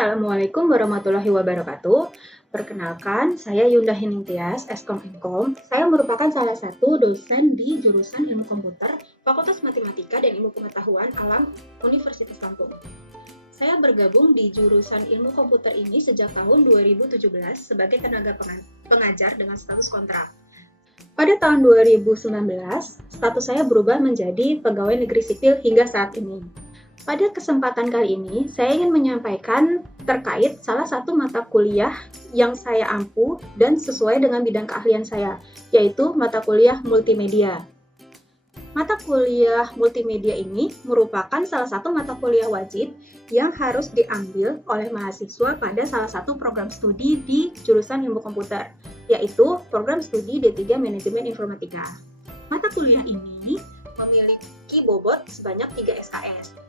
Assalamualaikum warahmatullahi wabarakatuh. Perkenalkan, saya Yunda Hiningtyas, Eskom. Saya merupakan salah satu dosen di jurusan Ilmu Komputer, Fakultas Matematika dan Ilmu Pengetahuan Alam, Universitas Lampung. Saya bergabung di jurusan Ilmu Komputer ini sejak tahun 2017 sebagai tenaga pengajar dengan status kontrak. Pada tahun 2019, status saya berubah menjadi pegawai negeri sipil hingga saat ini. Pada kesempatan kali ini, saya ingin menyampaikan terkait salah satu mata kuliah yang saya ampu dan sesuai dengan bidang keahlian saya, yaitu mata kuliah multimedia. Mata kuliah multimedia ini merupakan salah satu mata kuliah wajib yang harus diambil oleh mahasiswa pada salah satu program studi di jurusan Ilmu Komputer, yaitu program studi D3 Manajemen Informatika. Mata kuliah ini memiliki bobot sebanyak 3 SKS,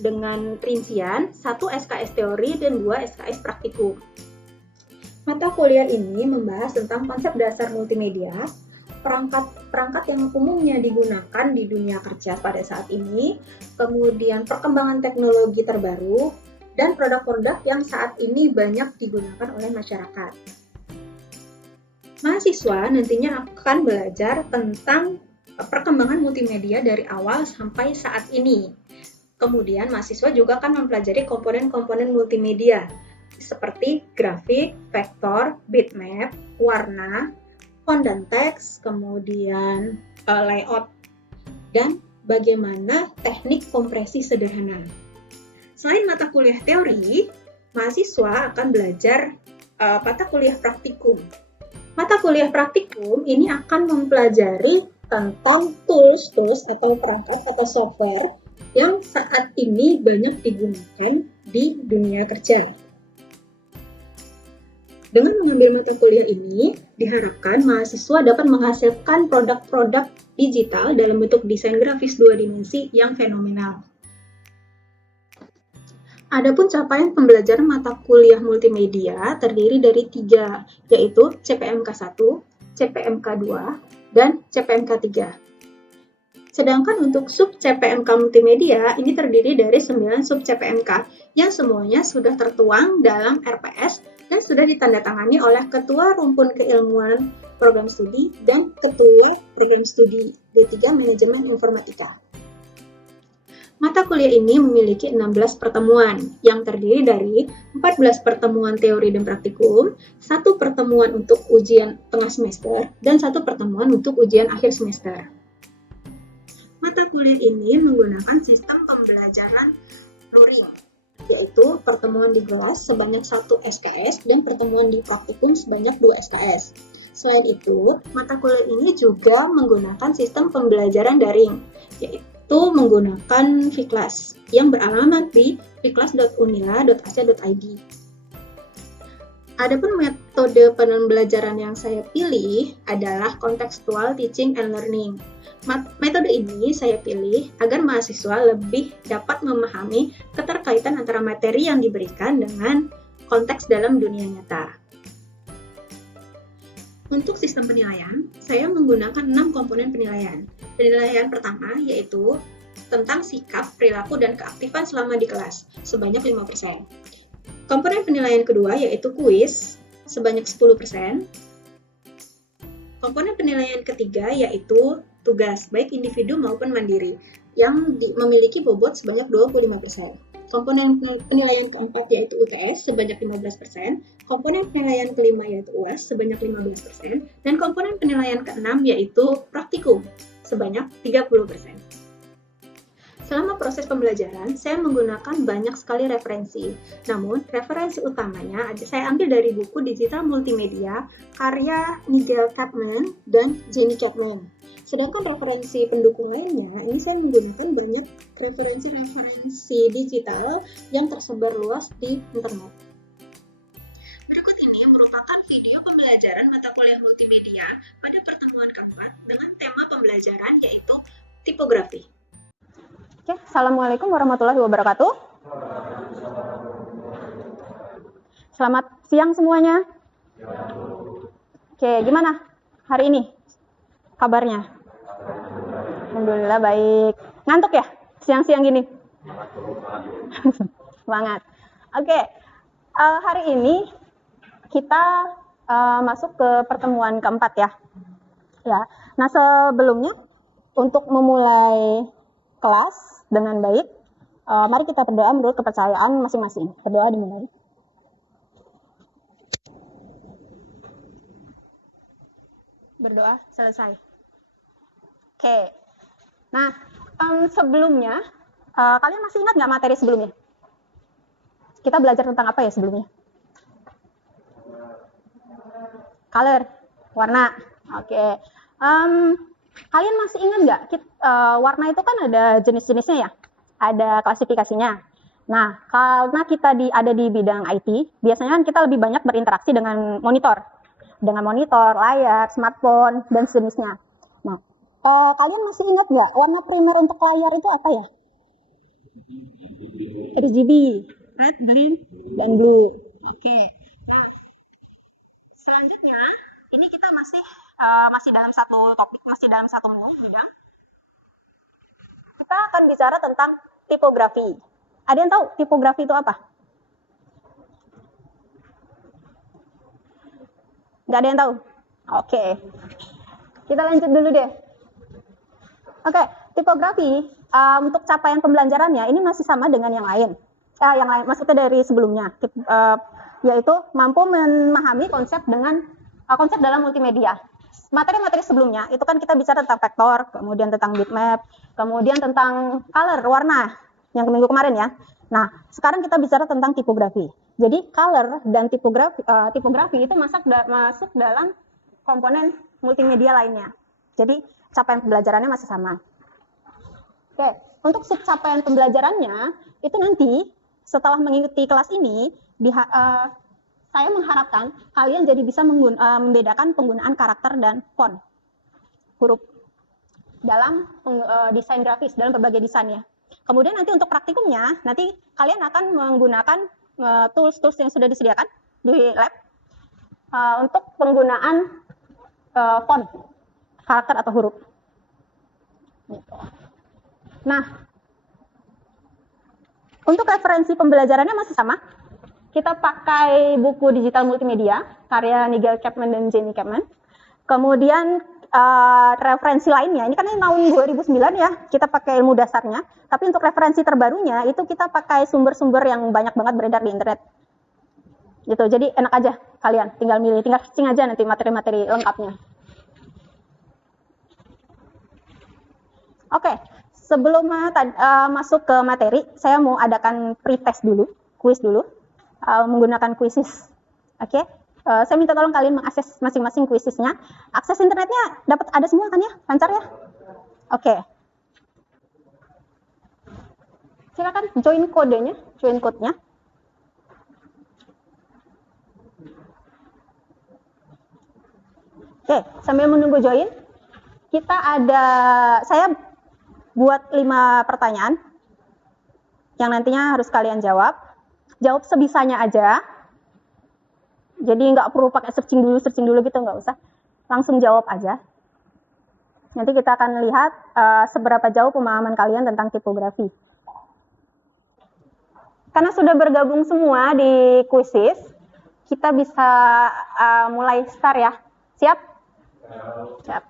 dengan rincian 1 SKS teori dan 2 SKS praktikum. Mata kuliah ini membahas tentang konsep dasar multimedia, perangkat yang umumnya digunakan di dunia kerja pada saat ini, kemudian perkembangan teknologi terbaru, dan produk-produk yang saat ini banyak digunakan oleh masyarakat. Mahasiswa nantinya akan belajar tentang perkembangan multimedia dari awal sampai saat ini. Kemudian mahasiswa juga akan mempelajari komponen-komponen multimedia seperti grafik, vektor, bitmap, warna, font dan teks, kemudian layout, dan bagaimana teknik kompresi sederhana. Selain mata kuliah teori, mahasiswa akan belajar mata kuliah praktikum. Mata kuliah praktikum ini akan mempelajari tentang tools atau perangkat atau software yang saat ini banyak digunakan di dunia kerja. Dengan mengambil mata kuliah ini, diharapkan mahasiswa dapat menghasilkan produk-produk digital dalam bentuk desain grafis 2 dimensi yang fenomenal. Adapun capaian pembelajaran mata kuliah multimedia terdiri dari 3, yaitu CPMK 1, CPMK 2, dan CPMK 3. Sedangkan untuk sub CPMK multimedia ini terdiri dari 9 sub CPMK yang semuanya sudah tertuang dalam RPS dan sudah ditandatangani oleh Ketua Rumpun Keilmuan Program Studi dan Ketua Program Studi D3 Manajemen Informatika. Mata kuliah ini memiliki 16 pertemuan yang terdiri dari 14 pertemuan teori dan praktikum, 1 pertemuan untuk ujian tengah semester, dan 1 pertemuan untuk ujian akhir semester. Mata kuliah ini menggunakan sistem pembelajaran luring, yaitu pertemuan di kelas sebanyak 1 SKS dan pertemuan di praktikum sebanyak 2 SKS. Selain itu, mata kuliah ini juga menggunakan sistem pembelajaran daring, yaitu menggunakan Vclass yang beralamat di vclass.unila.ac.id. Adapun metode pembelajaran yang saya pilih adalah contextual teaching and learning. Metode ini saya pilih agar mahasiswa lebih dapat memahami keterkaitan antara materi yang diberikan dengan konteks dalam dunia nyata. Untuk sistem penilaian, saya menggunakan 6 komponen penilaian. Penilaian pertama yaitu tentang sikap, perilaku, dan keaktifan selama di kelas, sebanyak 5%. Komponen penilaian kedua yaitu kuis, sebanyak 10%. Komponen penilaian ketiga yaitu tugas, baik individu maupun mandiri, yang memiliki bobot sebanyak 25%. Komponen penilaian keempat yaitu UTS sebanyak 15%, komponen penilaian kelima yaitu UAS sebanyak 15%, dan komponen penilaian keenam yaitu praktikum sebanyak 30%. Selama proses pembelajaran, saya menggunakan banyak sekali referensi. Namun, referensi utamanya saya ambil dari buku digital multimedia karya Nigel Catman dan Jenny Catman. Sedangkan referensi pendukung lainnya, ini saya menggunakan banyak referensi digital yang tersebar luas di internet. Berikut ini merupakan video pembelajaran mata kuliah multimedia pada pertemuan keempat dengan tema pembelajaran yaitu tipografi. Oke, Assalamualaikum warahmatullahi wabarakatuh. Selamat siang semuanya. Oke, gimana hari ini kabarnya? Alhamdulillah baik. Ngantuk ya siang-siang gini? Semangat. Oke, Hari ini kita masuk ke pertemuan keempat ya. Nah, sebelumnya untuk memulai kelas dengan baik, mari kita berdoa menurut kepercayaan masing-masing. Berdoa dimulai. Berdoa selesai. Oke. Nah, sebelumnya, kalian masih ingat nggak materi sebelumnya? Kita belajar tentang apa ya sebelumnya? Color, warna. Oke. Kalian masih ingat nggak? Warna itu kan ada jenis-jenisnya ya, ada klasifikasinya. Nah, karena kita ada di bidang IT, biasanya kan kita lebih banyak berinteraksi dengan monitor, layar, smartphone, dan sejenisnya. Nah, kalian masih ingat nggak warna primer untuk layar itu apa ya? RGB, red, green, dan blue. Oke. Nah, selanjutnya ini kita masih dalam satu topik, masih dalam satu menu bidang. Kita akan bicara tentang tipografi. Ada yang tahu tipografi itu apa? Nggak ada yang tahu? Oke. Kita lanjut dulu deh. Oke, tipografi untuk capaian pembelajarannya ini masih sama dengan yang lain. Maksudnya dari sebelumnya, yaitu mampu memahami konsep dalam multimedia. Materi-materi sebelumnya itu kan kita bicara tentang vektor, kemudian tentang bitmap, kemudian tentang color, warna yang minggu kemarin ya. Nah, sekarang kita bicara tentang tipografi. Jadi color dan tipografi itu masuk dalam komponen multimedia lainnya. Jadi capaian pembelajarannya masih sama. Oke, untuk capaian pembelajarannya itu nanti setelah mengikuti kelas ini, saya mengharapkan kalian jadi bisa membedakan penggunaan karakter dan font huruf dalam desain grafis, dalam berbagai desainnya. Kemudian nanti untuk praktikumnya, nanti kalian akan menggunakan tools-tools yang sudah disediakan di lab untuk penggunaan font, karakter atau huruf. Nah, untuk referensi pembelajarannya masih sama. Kita pakai buku digital multimedia, karya Nigel Chapman dan Jenny Chapman. Kemudian referensi lainnya, ini kan tahun 2009 ya, kita pakai ilmu dasarnya. Tapi untuk referensi terbarunya, itu kita pakai sumber-sumber yang banyak banget beredar di internet. Gitu, jadi enak aja kalian, tinggal milih, tinggal searching aja nanti materi-materi lengkapnya. Oke, sebelum masuk ke materi, saya mau adakan pretest dulu, kuis dulu. Menggunakan kuisis. Oke, saya minta tolong kalian mengakses masing-masing kuisisnya. Akses internetnya ada semua kan ya, lancar ya? Oke. Silakan join kodenya, join code-nya. Oke, sambil menunggu join, saya buat 5 pertanyaan yang nantinya harus kalian jawab. Jawab sebisanya aja. Jadi nggak perlu pakai searching dulu gitu, nggak usah. Langsung jawab aja. Nanti kita akan lihat seberapa jauh pemahaman kalian tentang tipografi. Karena sudah bergabung semua di kuisis, kita bisa mulai start ya. Siap? Siap.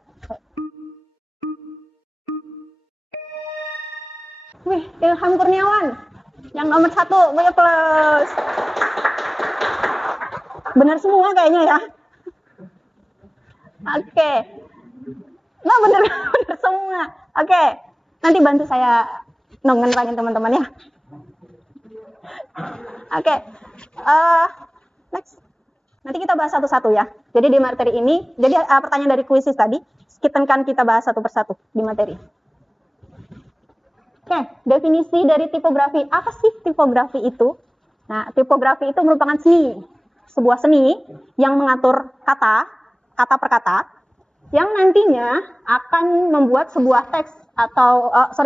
Wih, Ilham Kurniawan. Yang nomor 1, banyak plus. Benar semua kayaknya ya. Oke. Nah, benar semua. Oke. Nanti bantu saya nongkrongin teman-teman ya. Oke. Next. Nanti kita bahas satu-satu ya. Jadi di materi ini, pertanyaan dari kuisis tadi, kita bahas satu persatu di materi. Oke, definisi dari tipografi. Apa sih tipografi itu? Nah, tipografi itu merupakan sebuah seni yang mengatur kata per kata, yang nantinya akan membuat sebuah teks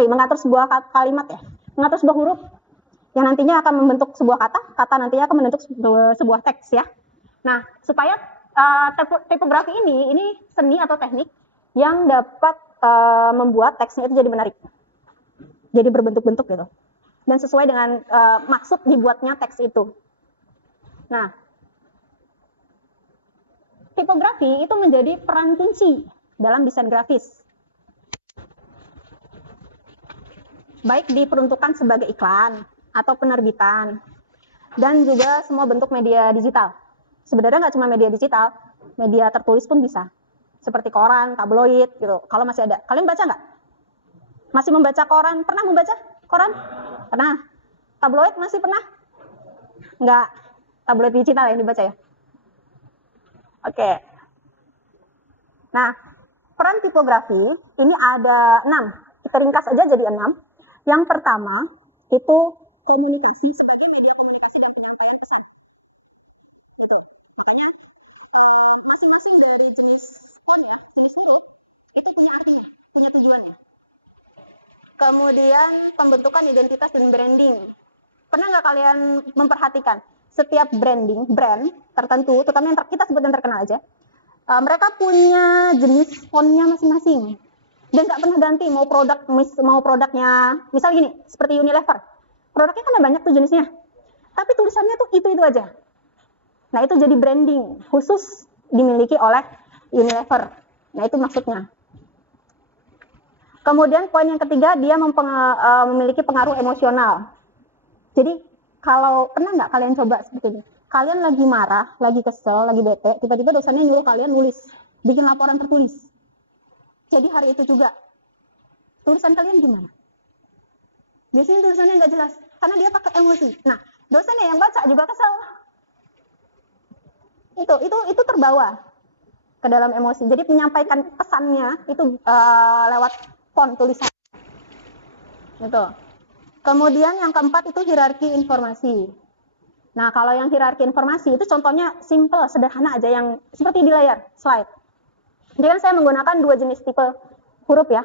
mengatur sebuah kalimat ya, mengatur sebuah huruf, yang nantinya akan membentuk sebuah kata nantinya akan membentuk sebuah teks ya. Nah, supaya tipografi ini seni atau teknik yang dapat membuat teksnya itu jadi menarik. Jadi berbentuk-bentuk gitu. Dan sesuai dengan maksud dibuatnya teks itu. Nah, tipografi itu menjadi peran kunci dalam desain grafis. Baik diperuntukkan sebagai iklan atau penerbitan, dan juga semua bentuk media digital. Sebenarnya nggak cuma media digital, media tertulis pun bisa. Seperti koran, tabloid, gitu. Kalau masih ada. Kalian baca nggak? Masih membaca koran? Pernah membaca koran? Pernah. Tabloid masih pernah? Nggak. Tabloid digital yang dibaca ya? Oke. Nah, peran tipografi ini ada 6. Kita ringkas aja jadi 6. Yang pertama, itu komunikasi sebagai media komunikasi dan penyampaian pesan. Gitu. Makanya masing-masing dari jenis font ya, jenis huruf itu punya artinya, punya tujuannya. Kemudian pembentukan identitas dan branding. Pernah nggak kalian memperhatikan setiap brand tertentu, terutama yang kita sebut yang terkenal aja, mereka punya jenis fontnya masing-masing dan nggak pernah ganti, mau produknya misal gini seperti Unilever, produknya kan ada banyak tuh jenisnya, tapi tulisannya tuh itu aja. Nah itu jadi branding khusus dimiliki oleh Unilever. Nah itu maksudnya. Kemudian poin yang ketiga, dia memiliki pengaruh emosional. Jadi kalau pernah nggak kalian coba seperti ini, kalian lagi marah, lagi kesel, lagi bete, tiba-tiba dosennya nyuruh kalian nulis, bikin laporan tertulis. Jadi hari itu juga, tulisan kalian gimana? Biasanya tulisannya nggak jelas, karena dia pakai emosi. Nah, dosennya yang baca juga kesel. Itu terbawa ke dalam emosi. Jadi menyampaikan pesannya itu lewat font tulisan. Gitu. Kemudian yang keempat itu hierarki informasi. Nah, kalau yang hierarki informasi itu contohnya simple, sederhana aja yang seperti di layar slide. Jadi kan saya menggunakan 2 jenis tipe huruf ya.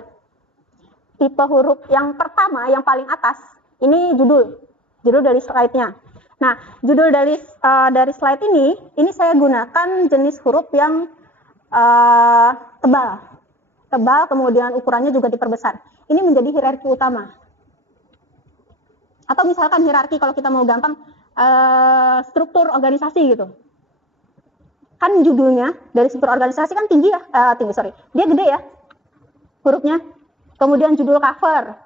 Tipe huruf yang pertama, yang paling atas, ini judul dari slide-nya. Nah, judul dari slide ini saya gunakan jenis huruf yang tebal, kemudian ukurannya juga diperbesar. Ini menjadi hierarki utama. Atau misalkan hierarki kalau kita mau gampang, struktur organisasi gitu. Kan judulnya dari struktur organisasi kan tinggi ya, dia gede ya hurufnya. Kemudian judul cover.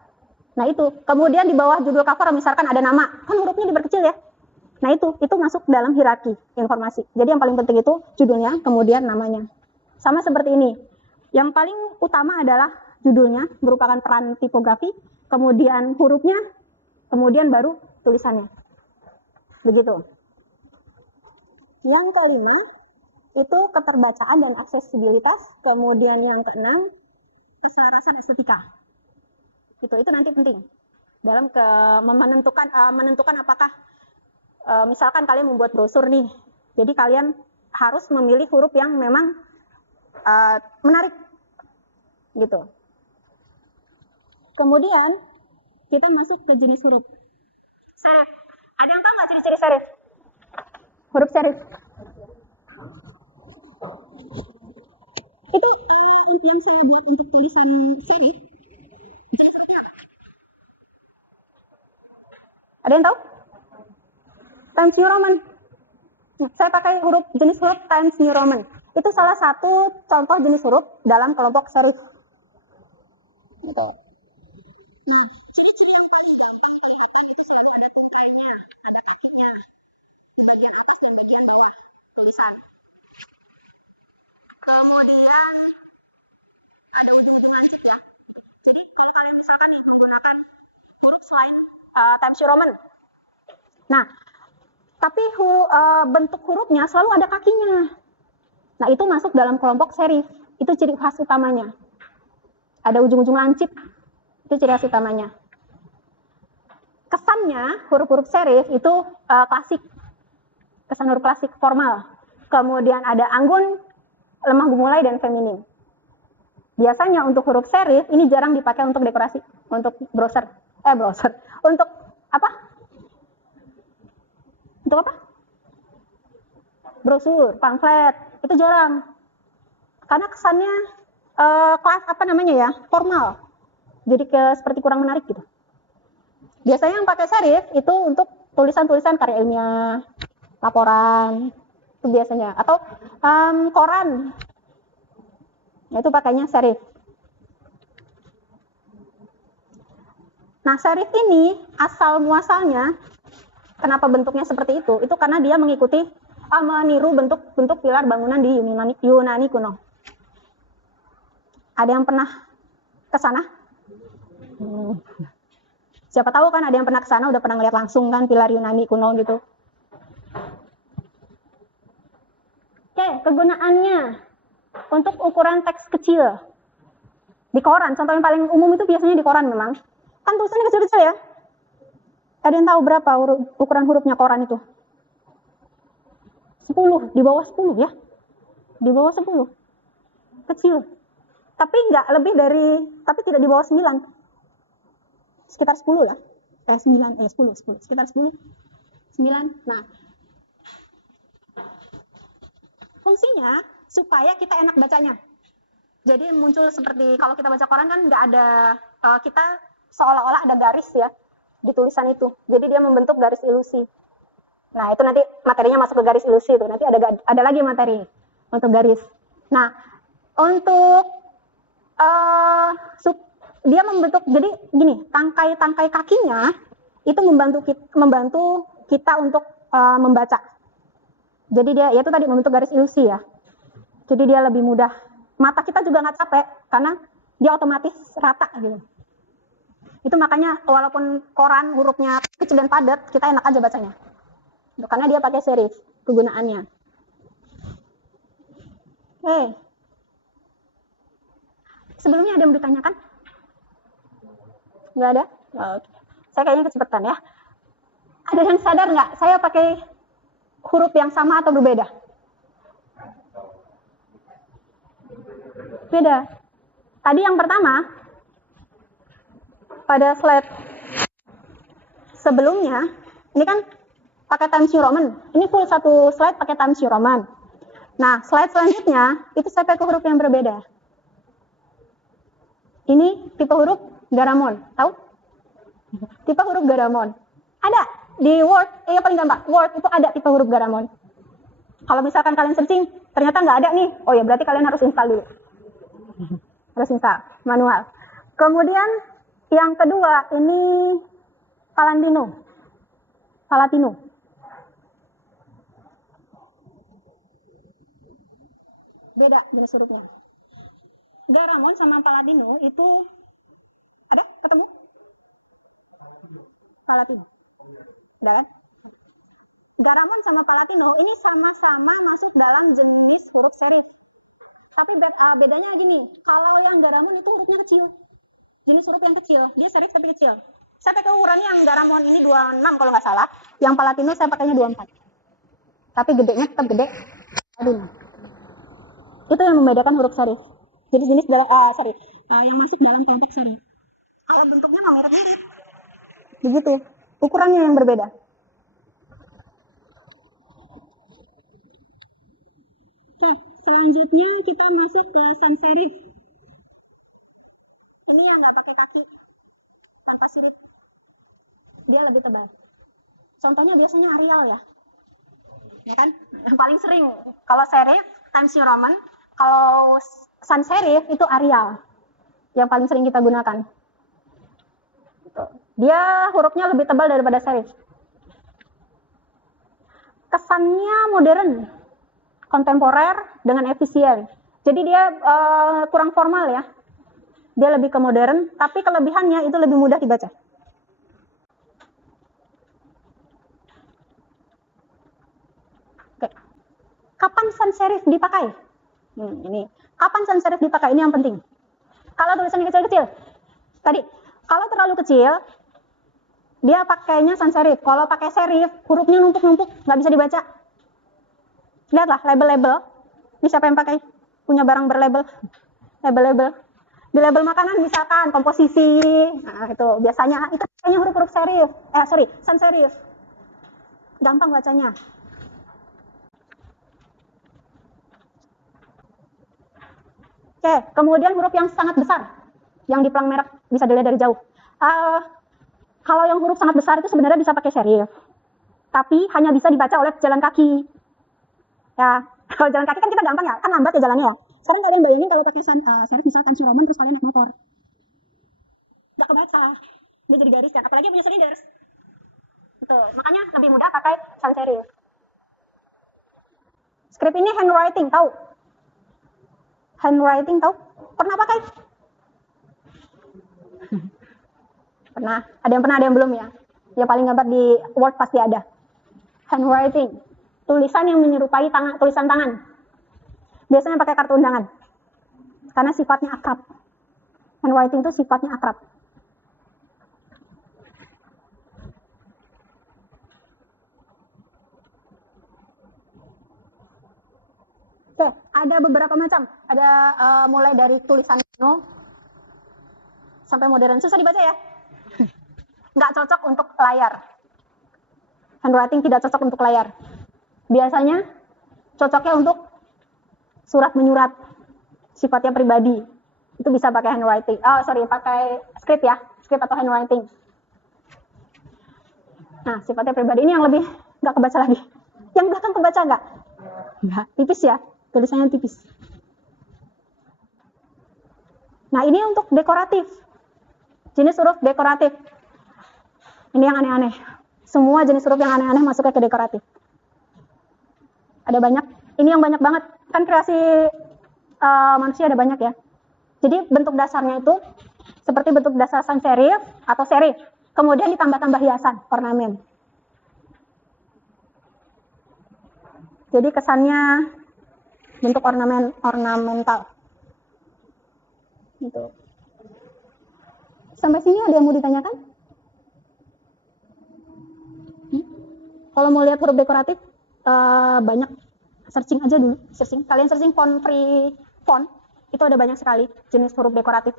Nah itu, kemudian di bawah judul cover misalkan ada nama, kan hurufnya diperkecil ya. Nah itu masuk dalam hierarki informasi. Jadi yang paling penting itu judulnya, kemudian namanya. Sama seperti ini. Yang paling utama adalah judulnya, merupakan peran tipografi, kemudian hurufnya, kemudian baru tulisannya. Begitu. Yang kelima, itu keterbacaan dan aksesibilitas. Kemudian yang keenam, keselarasan estetika. Itu nanti penting dalam menentukan apakah misalkan kalian membuat brosur nih. Jadi kalian harus memilih huruf yang memang menarik. Gitu. Kemudian kita masuk ke jenis huruf. Serif. Ada yang tahu nggak ciri-ciri serif? Huruf serif. Itu yang saya buat untuk tulisan serif. Ada yang tahu? Times New Roman. Saya pakai jenis huruf Times New Roman. Itu salah satu contoh jenis huruf dalam kelompok serif. Gitu. Kemudian ada hubungan lanjut ya. Jadi kalau kalian misalkan nih menggunakan huruf selain Times New Roman. Nah, tapi bentuk hurufnya selalu ada kakinya. Nah, itu masuk dalam kelompok serif. Itu ciri khas utamanya. Ada ujung-ujung lancip. Itu ciri khas utamanya. Kesannya huruf-huruf serif itu klasik. Kesan huruf klasik formal. Kemudian ada anggun, lemah gemulai, dan feminim. Biasanya untuk huruf serif ini jarang dipakai untuk dekorasi, untuk browser. Untuk apa? Untuk apa? Brosur, pamflet, itu jarang. Karena kesannya formal. Jadi seperti kurang menarik gitu. Biasanya yang pakai serif itu untuk tulisan-tulisan karya ilmiah, laporan itu biasanya, atau koran, itu pakainya serif. Nah, serif ini asal muasalnya kenapa bentuknya seperti itu karena dia meniru bentuk pilar bangunan di Yunani kuno. Ada yang pernah ke sana? Siapa tahu kan ada yang pernah ke sana, udah pernah ngeliat langsung kan pilar Yunani kuno gitu. Oke, kegunaannya untuk ukuran teks kecil di koran. Contoh yang paling umum itu biasanya di koran memang. Kan tulisannya kecil-kecil ya. Ada yang tahu berapa ukuran hurufnya koran itu? 10, di bawah 10 ya. Di bawah 10. Kecil. Tapi tidak di bawah 9. Sekitar 10 lah. 10. Sekitar 10. 9. Nah, fungsinya supaya kita enak bacanya. Jadi muncul seperti kalau kita baca koran kan nggak ada, kita seolah-olah ada garis ya di tulisan itu. Jadi dia membentuk garis ilusi. Nah, itu nanti materinya masuk ke garis ilusi itu. Nanti ada lagi materi untuk garis. Nah, untuk dia membentuk, jadi gini, tangkai kakinya itu membantu kita untuk membaca. Jadi dia itu tadi membentuk garis ilusi ya. Jadi dia lebih mudah. Mata kita juga nggak capek karena dia otomatis rata gitu. Itu makanya walaupun koran hurufnya kecil dan padat, kita enak aja bacanya. Karena dia pakai serif kegunaannya. Oke. Sebelumnya ada yang ditanyakan? Nggak ada? Oke. Saya kayaknya kecepatan ya. Ada yang sadar nggak? Saya pakai huruf yang sama atau berbeda? Beda. Tadi yang pertama, pada slide sebelumnya, ini kan pakai Times New Roman. Ini full satu slide pakai Times New Roman. Nah, slide selanjutnya, itu saya pakai huruf yang berbeda. Ini tipe huruf Garamond. Tahu? Tipe huruf Garamond. Ada di Word, paling gampang. Word itu ada tipe huruf Garamond. Kalau misalkan kalian searching, ternyata nggak ada nih. Oh ya, berarti kalian harus install dulu. Harus install, manual. Kemudian yang kedua, ini Palatino. Beda jenis hurufnya. Garamond sama Palatino itu ada ketemu? Palatino. Udah. Garamond sama Palatino ini sama-sama masuk dalam jenis huruf serif. Tapi bedanya gini, kalau yang Garamond itu hurufnya kecil. Jenis huruf yang kecil, dia serif tapi kecil. Saya pakai ukurannya yang Garamond ini 26 kalau nggak salah. Yang Palatino saya pakainya 24. Tapi gedenya tetap gede. Aduh. Itu yang membedakan huruf serif. Jadi jenis serif yang masuk dalam kelompok serif. Kalau bentuknya mau mirip-mirip. Begitu. Ukurannya yang berbeda. Oke, selanjutnya kita masuk ke sans serif. Ini yang nggak pakai kaki, tanpa sirip. Dia lebih tebal. Contohnya biasanya Arial ya. Ya kan? Yang paling sering kalau serif Times New Roman, kalau sans serif itu Arial. Yang paling sering kita gunakan. Dia hurufnya lebih tebal daripada serif. Kesannya modern, kontemporer dengan efisien. Jadi dia kurang formal ya. Dia lebih ke modern, tapi kelebihannya itu lebih mudah dibaca. Oke. Kapan sans serif dipakai? Ini. Kapan sans serif dipakai? Ini yang penting. Kalau tulisannya kecil-kecil. Tadi, kalau terlalu kecil, dia pakainya sans serif. Kalau pakai serif, hurufnya numpuk-numpuk, nggak bisa dibaca. Lihatlah label-label. Ini siapa yang pakai? Punya barang berlabel. Label-label. Di label makanan misalkan komposisi. Nah, itu biasanya itu pakainya huruf-huruf serif. Sans serif. Gampang bacanya. Oke, kemudian huruf yang sangat besar. Yang di pelang merah bisa dilihat dari jauh. Kalau yang huruf sangat besar itu sebenarnya bisa pakai serif. tapi hanya bisa dibaca oleh pejalan kaki. Ya, kalau jalan kaki kan kita gampang ya, kan lambat ya jalannya ya. Sekarang kalian bayangin kalau pakai serif misal Times New Roman terus kalian naik motor. Nggak kebaca, dia jadi garis kan, apalagi punya selinders. Betul, makanya lebih mudah pakai sans serif. Script ini handwriting, tahu? Handwriting tahu? Pernah pakai? Pernah. Ada yang pernah, ada yang belum ya? Ya paling gampang di Word pasti ada. Handwriting, tulisan yang menyerupai tulisan tangan. Biasanya pakai kartu undangan. Karena sifatnya akrab. Handwriting itu sifatnya akrab. Oke, ada beberapa macam. Ada mulai dari tulisan kuno sampai modern. Susah dibaca ya? Nggak cocok untuk layar. Handwriting tidak cocok untuk layar. Biasanya cocoknya untuk surat menyurat. Sifatnya pribadi. Itu bisa pakai handwriting. Pakai script ya. Script atau handwriting. Nah, sifatnya pribadi ini yang lebih nggak kebaca lagi. Yang belakang kebaca nggak? Nggak. Tipis ya. Tulisannya tipis. Nah, ini untuk dekoratif. Jenis huruf dekoratif. Ini yang aneh-aneh. Semua jenis huruf yang aneh-aneh masuknya ke dekoratif. Ada banyak. Ini yang banyak banget. Kan kreasi manusia ada banyak ya. Jadi bentuk dasarnya itu seperti bentuk dasar sans serif atau serif. Kemudian ditambah-tambah hiasan, ornamen. Jadi kesannya bentuk ornamental. Gitu. Sampai sini ada yang mau ditanyakan? Kalau mau lihat huruf dekoratif, banyak. Searching aja dulu. Kalian searching font free font, itu ada banyak sekali jenis huruf dekoratif.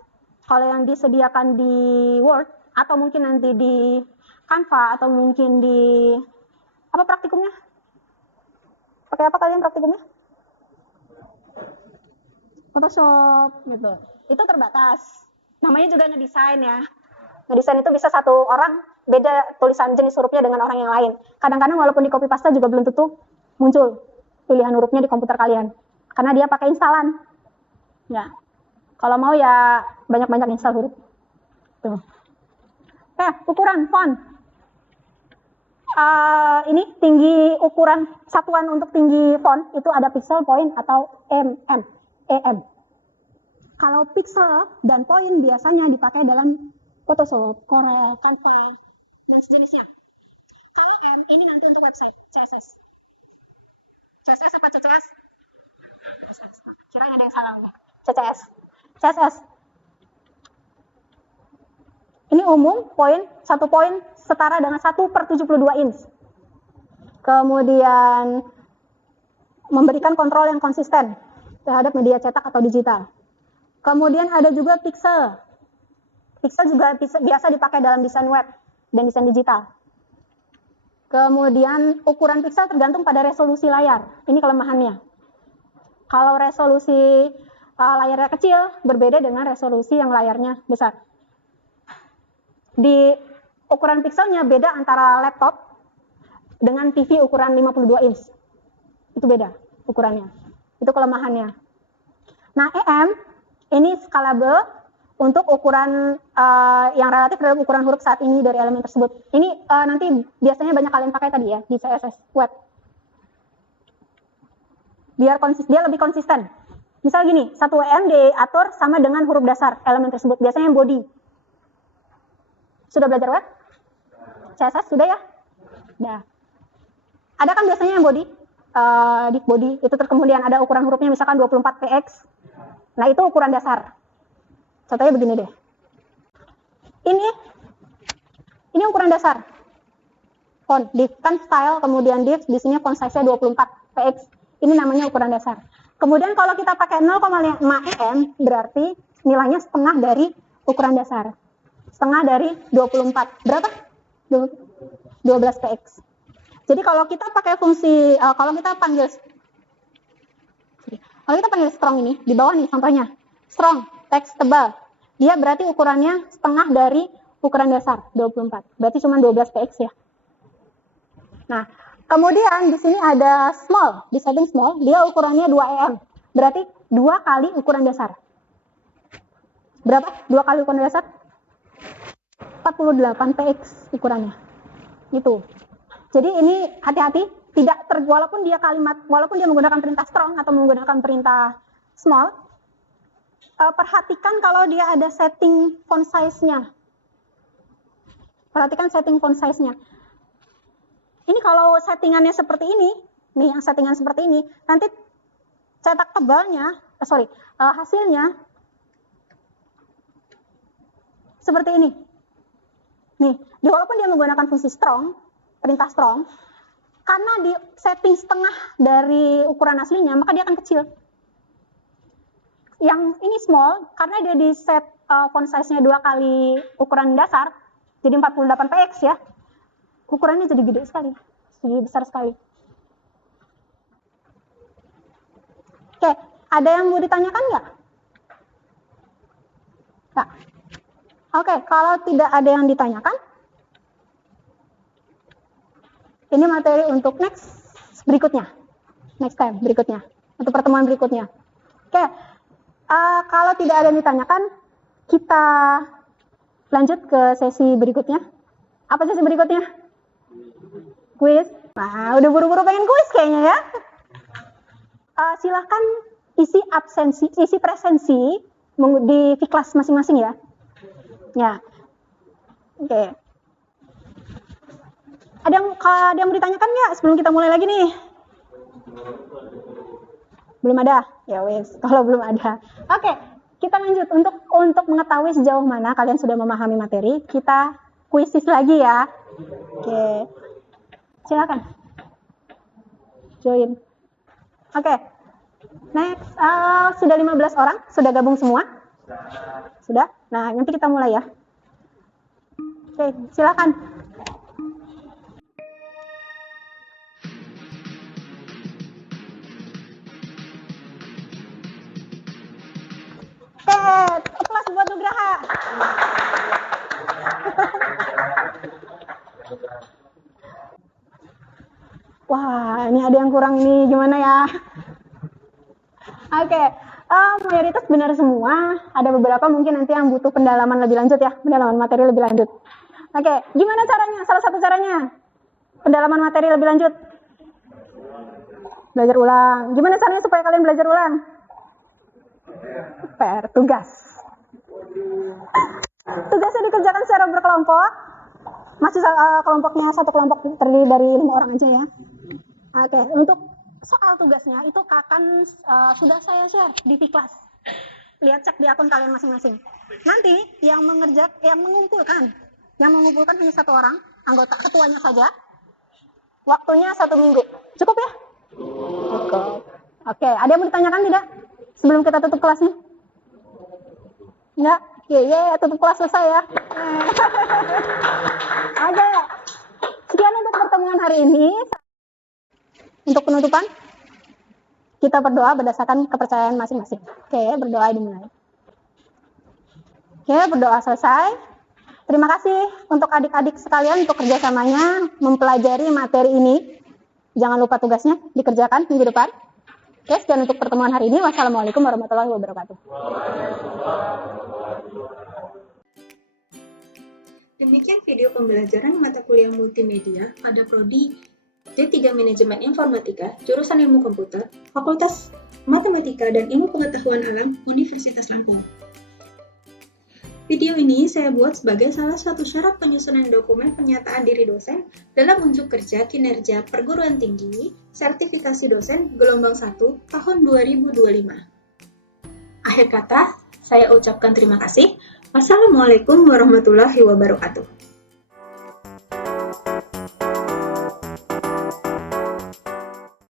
Kalau yang disediakan di Word, atau mungkin nanti di Canva, atau mungkin di apa praktikumnya? Pakai apa kalian praktikumnya? Photoshop gitu. Itu terbatas. Namanya juga ngedesain ya. Ngedesain itu bisa satu orang beda tulisan jenis hurufnya dengan orang yang lain. Kadang-kadang walaupun di copy paste juga belum tentu muncul pilihan hurufnya di komputer kalian. Karena dia pakai instalan. Ya. Kalau mau ya banyak-banyak install huruf. Tuh. Ukuran font. Ini tinggi ukuran satuan untuk tinggi font itu ada pixel, point atau EM. Kalau pixel dan point biasanya dipakai dalam Photoshop, Corel, Canva, dan sejenisnya. Kalau M ini nanti untuk website, CSS. CSS apa CCS? CSS. Kirain ada yang salah nih. CSS. Ini umum, satu poin setara dengan 1/72 inch. Kemudian memberikan kontrol yang konsisten terhadap media cetak atau digital. Kemudian ada juga pixel. Pixel juga biasa dipakai dalam desain web dan desain digital. Kemudian ukuran pixel tergantung pada resolusi layar. Ini kelemahannya. Kalau resolusi layarnya kecil, berbeda dengan resolusi yang layarnya besar. Di ukuran pixelnya beda antara laptop dengan TV ukuran 52 inch. Itu beda ukurannya. Itu kelemahannya. Nah, EM ini scalable untuk ukuran yang relatif terhadap ukuran huruf saat ini dari elemen tersebut. Ini nanti biasanya banyak kalian pakai tadi ya di CSS web. Biar dia lebih konsisten. Misal gini, 1 EM diatur sama dengan huruf dasar elemen tersebut. Biasanya yang body. Sudah belajar web? CSS sudah ya? Nah. Ada kan biasanya yang body? Di body itu kemudian ada ukuran hurufnya misalkan 24 px. Nah, itu ukuran dasar. Contohnya begini deh. Ini ukuran dasar. Font, div, kan style, kemudian div, di sini font size-nya 24 px. Ini namanya ukuran dasar. Kemudian kalau kita pakai 0,5 em, berarti nilainya setengah dari ukuran dasar. Setengah dari 24. Berapa? 12 px. Jadi kalau kita pakai fungsi, kalau kita panggil strong ini, di bawah nih contohnya. Strong, teks tebal. Dia berarti ukurannya setengah dari ukuran dasar, 24. Berarti cuma 12 px ya. Nah, kemudian di sini ada small, di setting small, dia ukurannya 2 em. Berarti 2 kali ukuran dasar. Berapa? 2 kali ukuran dasar? 48 px ukurannya. Itu. Jadi ini hati-hati, walaupun dia menggunakan perintah strong atau menggunakan perintah small, perhatikan kalau dia ada setting font size-nya. Perhatikan setting font size-nya. Ini kalau settingannya seperti ini, nih yang settingan seperti ini, nanti cetak tebalnya, hasilnya seperti ini. Nih, walaupun dia menggunakan fungsi strong, perintah strong, karena di setting setengah dari ukuran aslinya, maka dia akan kecil. Yang ini small, karena dia di set font size-nya 2 kali ukuran dasar, jadi 48 px ya, ukurannya jadi gede sekali, jadi besar sekali. Oke, ada yang mau ditanyakan nggak? Nggak. Oke, kalau tidak ada yang ditanyakan, ini materi untuk next time berikutnya, untuk pertemuan berikutnya. Oke, kalau tidak ada yang ditanyakan, kita lanjut ke sesi berikutnya. Apa sesi berikutnya? Kuis. Nah, udah buru-buru pengen kuis kayaknya ya. Silahkan isi presensi di kelas masing-masing ya. Ya. Oke. Ada yang mau ditanyakan nggak sebelum kita mulai lagi nih? Belum ada? Ya wes, kalau belum ada. Oke, kita lanjut. Untuk mengetahui sejauh mana kalian sudah memahami materi, kita kuisis lagi ya. Oke. Silakan. Join. Oke. Next, sudah 15 orang? Sudah gabung semua? Sudah? Nah, nanti kita mulai ya. Oke, silakan. Kelas buat Nugraha. Wah, ini ada yang kurang nih, gimana ya? Oke, mayoritas benar semua. Ada beberapa mungkin nanti yang butuh pendalaman lebih lanjut ya, pendalaman materi lebih lanjut. Oke, gimana caranya? Salah satu caranya, pendalaman materi lebih lanjut. Belajar ulang. Gimana caranya supaya kalian belajar ulang? PR, tugas. Tugasnya dikerjakan secara berkelompok. Masih kelompoknya satu kelompok terdiri dari 5 orang aja ya. Oke, untuk soal tugasnya itu akan sudah saya share di Vkelas. Lihat cek di akun kalian masing-masing. Nanti yang mengumpulkan hanya 1 orang, anggota ketuanya saja. Waktunya 1 minggu. Cukup ya? Cukup. Oke, ada yang mau ditanyakan tidak? Sebelum kita tutup kelasnya? Enggak? Tutup kelas selesai ya. Oke. Sekian untuk pertemuan hari ini. Untuk penutupan, kita berdoa berdasarkan kepercayaan masing-masing. Oke, berdoa dimulai. Oke, berdoa selesai. Terima kasih untuk adik-adik sekalian untuk kerjasamanya mempelajari materi ini. Jangan lupa tugasnya dikerjakan minggu depan. Oke, sekian untuk pertemuan hari ini. Wassalamualaikum warahmatullahi wabarakatuh. Demikian video pembelajaran mata kuliah multimedia pada Prodi D3 Manajemen Informatika, jurusan Ilmu Komputer, Fakultas Matematika dan Ilmu Pengetahuan Alam, Universitas Lampung. Video ini saya buat sebagai salah satu syarat penyusunan dokumen pernyataan diri dosen dalam unjuk kerja kinerja perguruan tinggi sertifikasi dosen gelombang 1 tahun 2025. Akhir kata, saya ucapkan terima kasih. Wassalamualaikum warahmatullahi wabarakatuh.